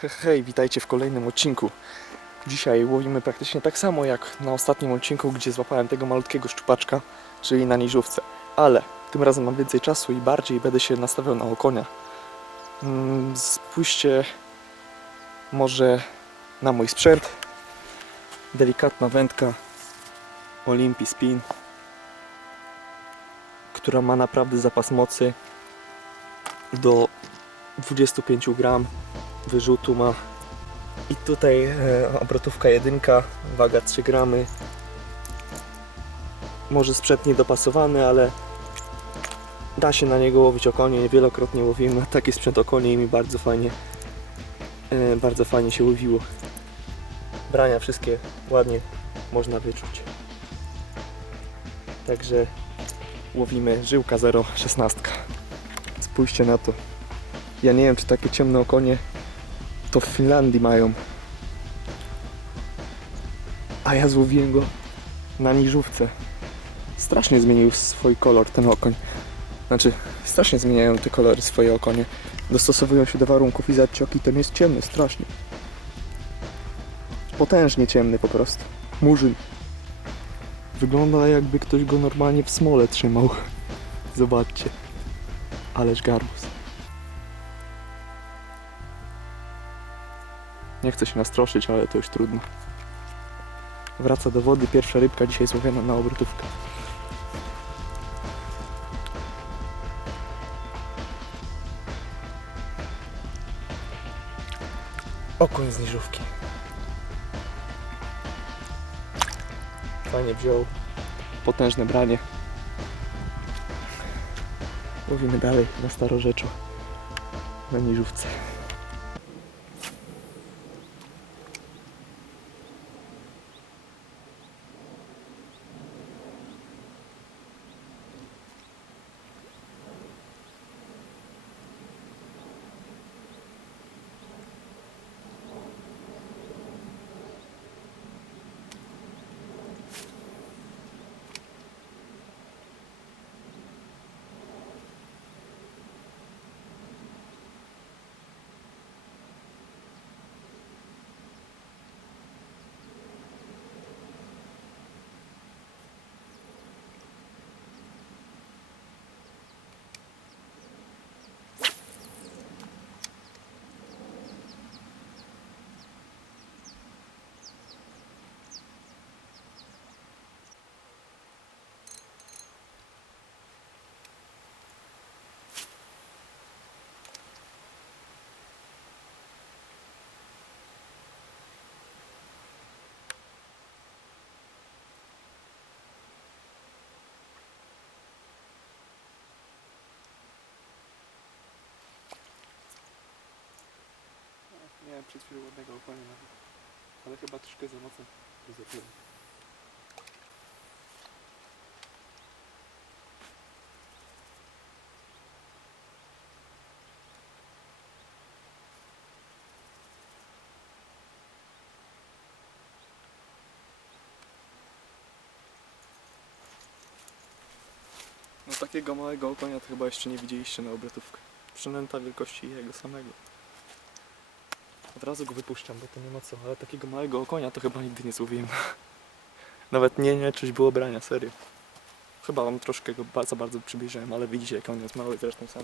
He- Hej, witajcie w kolejnym odcinku. Dzisiaj łowimy praktycznie tak samo jak na ostatnim odcinku, gdzie złapałem tego malutkiego szczupaczka, czyli na niżówce. Ale tym razem mam więcej czasu i bardziej będę się nastawiał na okonia. Mm, Spójrzcie może na mój sprzęt. Delikatna wędka Olympi Spin, która ma naprawdę zapas mocy do 25 gram wyrzutu ma. I tutaj e, obrotówka jedynka, waga 3 gramy. Może sprzęt niedopasowany, ale da się na niego łowić okonie. Wielokrotnie łowiłem na taki sprzęt okonie i mi bardzo fajnie, e, bardzo fajnie się łowiło. Brania wszystkie ładnie można wyczuć. Także łowimy żyłka 0,16. Spójrzcie na to. Ja nie wiem, czy takie ciemne okonie to w Finlandii mają. A ja złowiłem go na niżówce. Strasznie zmienił swój kolor ten okoń. Znaczy, strasznie zmieniają te kolory swoje okonie. Dostosowują się do warunków i zacioki ten jest ciemny, strasznie. Potężnie ciemny po prostu. Murzyn. Wygląda jakby ktoś go normalnie w smole trzymał. Zobaczcie. Ależ garbus. Nie chcę się nastroszyć, ale to już trudno. Wraca do wody pierwsza rybka dzisiaj złowiona na obrotówkę. Okoń z niżówki. Fajnie wziął. Potężne branie. Łowimy dalej na starorzeczu. Na niżówce. Przed chwilą ładnego nawet. Ale chyba troszkę za mocno zacząłem. No takiego małego okonia to chyba jeszcze nie widzieliście na obrotówkę. Przynęta wielkości jego samego. Od razu go wypuszczam, bo to nie ma co, ale takiego małego okonia to chyba nigdy nie złowiłem. Nawet nie, nie czuć było brania, serio. Chyba wam troszkę go bardzo, bardzo przybliżyłem, ale widzicie jak on jest mały zresztą sam.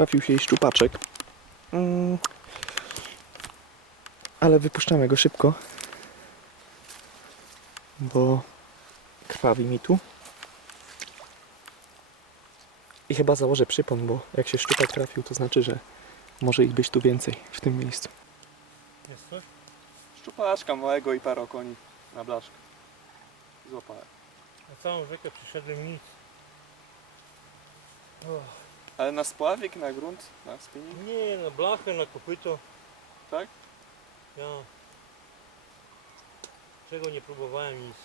Trafił się jej szczupaczek. Mm. Ale wypuszczamy go szybko. Bo krwawi mi tu. I chyba założę przypon, bo jak się szczupak trafił, to znaczy, że może ich być tu więcej w tym miejscu. Jest coś? Szczupaczka małego i parę koni na blaszkę. Złapałem. Na całą rzekę przyszedłem nic. Ale na spławik, na grunt, na spinning? nie, na blachę, na kopyto. Tak? Ja. Czego nie próbowałem nic.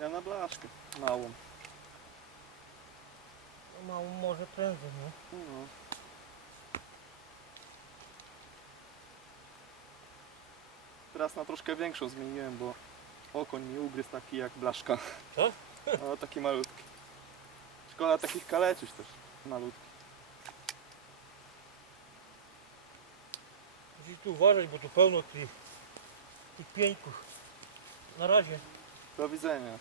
Ja na blaszkę. Małą. No mało może prędzej, no. No. Teraz na troszkę większą zmieniłem, bo okoń mi ugryzł taki jak blaszka. Co? No taki malutki. Szkoda takich kalecić też. Malutki. Musisz tu uważać, bo tu pełno tych, tych pieńków. Na razie. Do widzenia.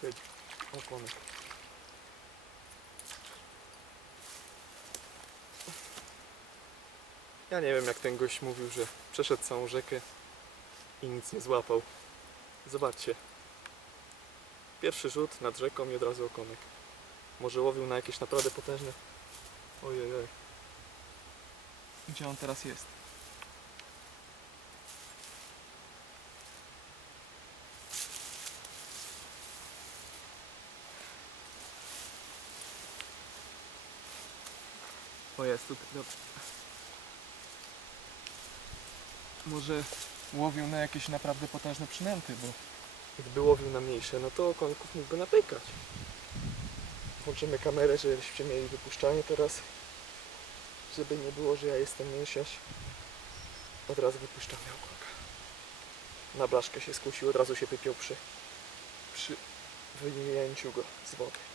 Siedź, okonek. Ja nie wiem jak ten gość mówił, że przeszedł całą rzekę i nic nie złapał. Zobaczcie. Pierwszy rzut nad rzeką i od razu okonek. Może łowił na jakieś naprawdę potężne... Ojej. Gdzie on teraz jest? O jest tutaj, dobrze. Może łowił na jakieś naprawdę potężne przynęty, bo gdyby łowił na mniejsze, no to okonków mógłby napykać. Włączymy kamerę, żebyście mieli wypuszczanie teraz, żeby nie było, że ja jestem mięsiarz. Od razu wypuszczamy okonka. Na blaszkę się skusił, od razu się wypiął przy, przy wyjęciu go z wody.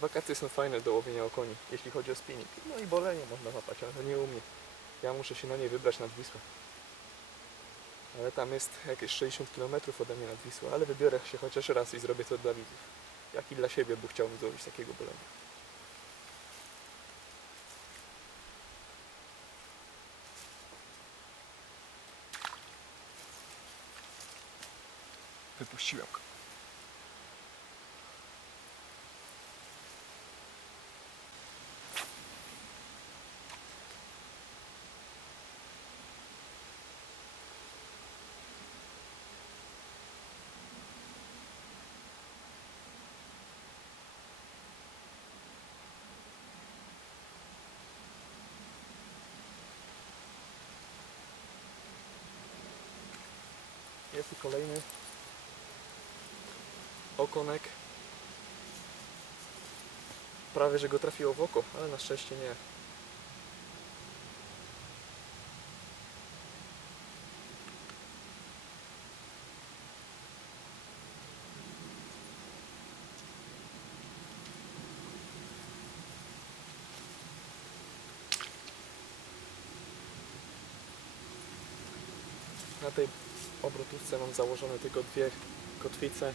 Wakacje są fajne do łowienia okoni, jeśli chodzi o spinning. No i bolenie można łapać, ale nie u mnie. Ja muszę się na niej wybrać nad Wisłę. Ale tam jest jakieś 60 km ode mnie nad Wisłą, ale wybiorę się chociaż raz i zrobię to dla widzów. Jak i dla siebie, bo chciałbym złowić takiego bolenia. Wypuściłem go. Jest kolejny okonek. Prawie, że go trafiło w oko, ale na szczęście nie. Na tej obrotówce mam założone tylko dwie kotwice.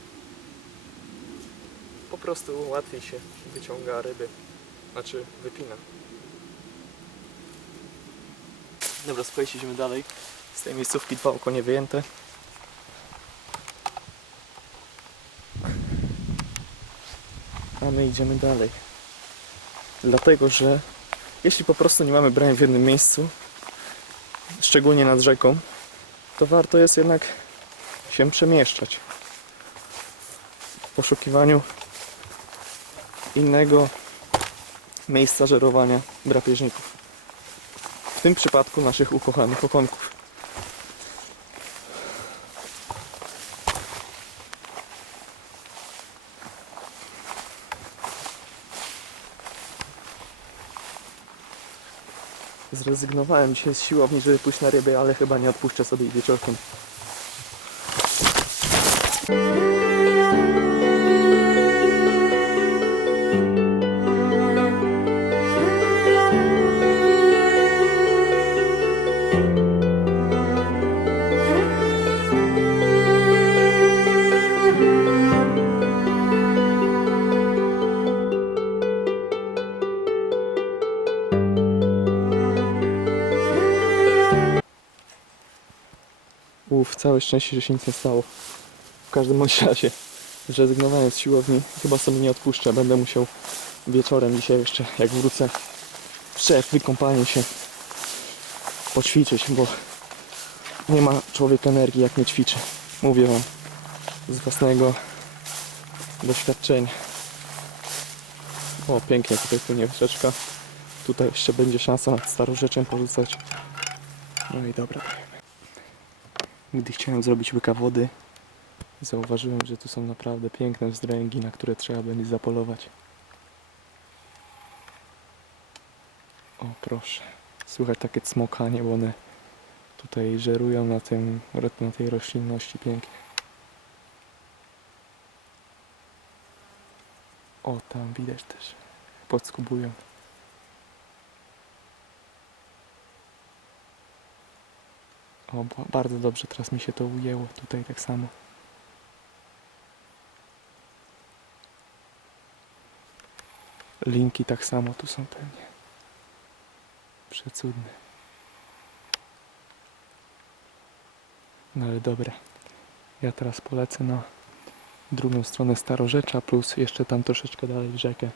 Po prostu łatwiej się wyciąga ryby, znaczy wypina. Dobra, idziemy dalej. Z tej miejscówki dwa okonie wyjęte. A my idziemy dalej. Dlatego, że jeśli po prostu nie mamy brań w jednym miejscu, szczególnie nad rzeką, to warto jest jednak się przemieszczać w poszukiwaniu innego miejsca żerowania drapieżników. W tym przypadku naszych ukochanych okonków. Zrezygnowałem dzisiaj z siłowni, żeby pójść na ryby, ale chyba nie odpuszczę sobie ich wieczorkiem. Całe szczęście, że się nic nie stało. W każdym bądź razie zrezygnowałem z siłowni. Chyba sobie nie odpuszczę. Będę musiał wieczorem dzisiaj jeszcze, jak wrócę, przed wykąpaniem się poćwiczyć, bo nie ma człowiek energii jak nie ćwiczy. Mówię wam z własnego doświadczenia. O, pięknie tutaj płynie rzeczka. Tutaj jeszcze będzie szansa nad starorzeczem porzucać. No i dobra. Gdy chciałem zrobić łyka wody, zauważyłem, że tu są naprawdę piękne wzdręgi, na które trzeba będzie zapolować. O proszę, słychać takie cmokanie, bo one tutaj żerują na, tym, na tej roślinności pięknie. O, tam widać też, podskubują. O, ba- bardzo dobrze teraz mi się to ujęło tutaj tak samo. Linki tak samo tu są pewnie. Przecudne. No ale dobra. Ja teraz polecę na drugą stronę Starorzecza plus jeszcze tam troszeczkę dalej w rzekę.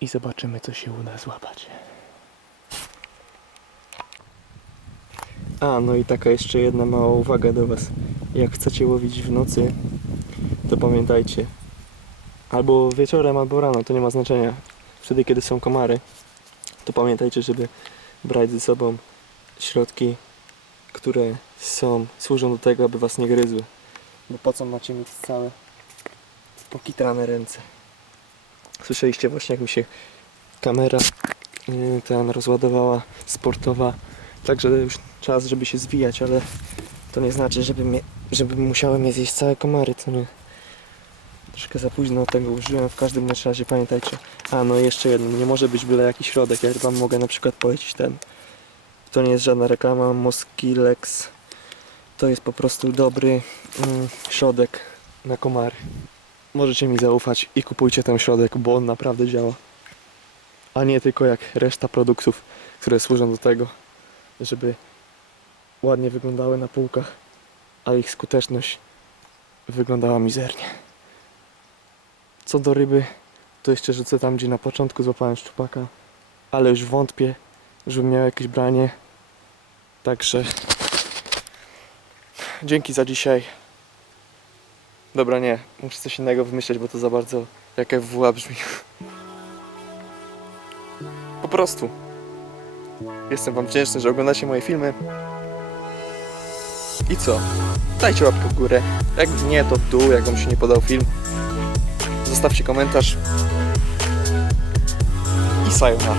I zobaczymy co się uda złapać. A, no i taka jeszcze jedna mała uwaga do Was. Jak chcecie łowić w nocy, to pamiętajcie. Albo wieczorem, albo rano, to nie ma znaczenia. Wtedy, kiedy są komary, to pamiętajcie, żeby brać ze sobą środki, które są, służą do tego, aby Was nie gryzły. Bo po co macie mieć całe pokitrane ręce? Słyszeliście właśnie, jak mi się kamera yy, ten rozładowała sportowa. Także już czas, żeby się zwijać, ale to nie znaczy, żeby, mnie, żeby musiały mnie zjeść całe komary, co nie? Troszkę za późno tego użyłem, w każdym razie pamiętajcie. A no jeszcze jedno, nie może być byle jaki środek, ja wam mogę na przykład polecić ten. To nie jest żadna reklama, Moskilex. To jest po prostu dobry mm, środek na komary. Możecie mi zaufać i kupujcie ten środek, bo on naprawdę działa. A nie tylko jak reszta produktów, które służą do tego, żeby ładnie wyglądały na półkach, a ich skuteczność wyglądała mizernie. Co do ryby, to jeszcze rzucę tam, gdzie na początku złapałem szczupaka, ale już wątpię, żebym miał jakieś branie. Także dzięki za dzisiaj. Dobra, nie, muszę coś innego wymyśleć, bo to za bardzo jak FWA brzmi. Po prostu. Jestem Wam wdzięczny, że oglądacie moje filmy. I co? Dajcie łapkę w górę. Jak nie, to w dół, jak Wam się nie podał film. Zostawcie komentarz. I sayonara.